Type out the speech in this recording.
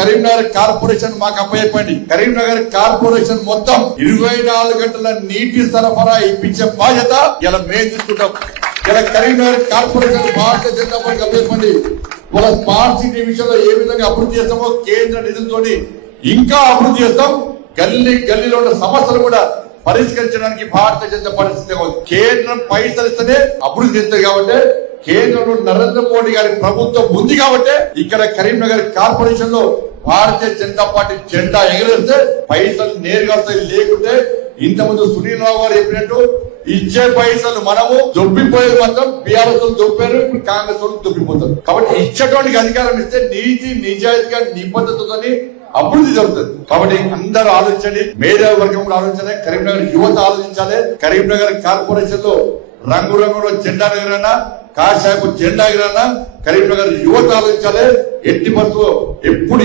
Karimnagar corporation మాకు అప్పచెప్పండి. Karimnagar corporation మొత్తం 24 గంటల నీటి సరఫరా ఇప్పించే బాధ్యత ఇలా మేము తీసుకుంటాం. ఇలా కరీంనగర్ కార్పొరేషన్ భారతీయ జనతా పార్టీ అప్పచెప్పండి. ఒక స్మార్ట్ సిటీ విషయంలో ఏ విధంగా అభివృద్ధి చేస్తామో కేంద్ర నిధులతో ఇంకా అభివృద్ధి చేస్తాం. గల్లీ గల్లీలో ఉన్న సమస్యలు కూడా పరిష్కరించడానికి భారతీయ జనతా పార్టీ కేంద్రం పైసలు ఇస్తేనే అభివృద్ధి చేస్తుంది. కాబట్టి కేంద్రంలో నరేంద్ర మోడీ గారి ప్రభుత్వం ఉంది కాబట్టి ఇక్కడ కరీంనగర్ కార్పొరేషన్ లో భారతీయ జనతా పార్టీ జెండా ఎగరేస్తే పైసలు నేరుగా వస్తాయి. లేకుంటే ఇంతకుముందు సునీల్ రావు గారు చెప్పినట్టు ఇచ్చే పైసలు మనము దొబ్బిపోయేది మాత్రం బీఆర్ఎస్ దొబ్బారు, ఇప్పుడు కాంగ్రెస్ వాళ్ళు దొబ్బిపోతారు. కాబట్టి ఇచ్చేటువంటి అధికారం ఇస్తే నీతి నిజాయితీగా నిబద్ధతతో అభివృద్ధి జరుగుతుంది. కాబట్టి అందరూ ఆలోచించండి, మేధావి వర్గం కూడా ఆలోచించాలి, కరీంనగర్ యువత ఆలోచించాలి. కరీంనగర్ కార్పొరేషన్ లో రంగురంగుల జెండా ఎగరన్నా, కాషాయపు జెండా ఎగరన్నా కరీంనగర్ యువత ఆలోచించాలి. ఎట్టి పరిస్థితుల్లో ఎప్పుడు